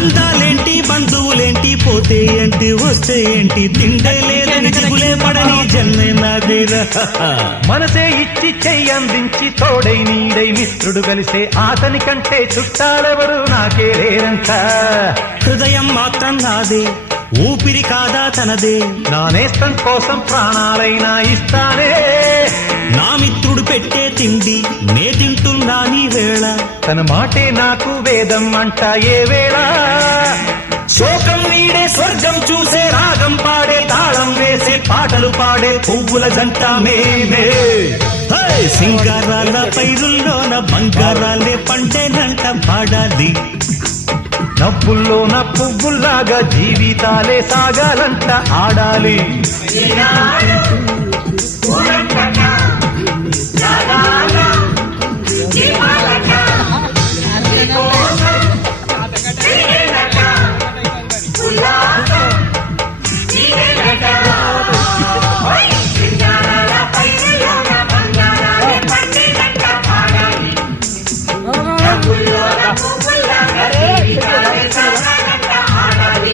బంధాలేంటి బంధువులేంటి పోతే ఏంటి వస్తే ఏంటి తిండే లేదని దిగులే పడని జన్మే నాదిరా మనసే ఇచ్చి చెయ్యందించి తోడై నీడై మిత్రుడు కలిసే అతని కంటే చుట్టాలెవరు నాకే లేరంట హృదయం మాత్రం నాదే ఊపిరి కాదా తనదే నా నేస్తం కోసం ప్రాణాలైనా ఇస్తానే నా మిత్రుడు పెట్టే తిండి నే తింటున్నా నీ వేళ తన మాటే నాకు వేదం అంట ఏ వేళ శోకం వీడే స్వర్గం చూసే రాగం పాడే తాళం వేసే పాటలు పాడే పువ్వుల జంట మేమే సింగారాల పైరుల్లోన బంగారాలే పంటేనంట పాడాలి నవ్వుల్లోన పువ్వుల్లాగా జీవితాలే సాగాలంట ఆడాలి Hello.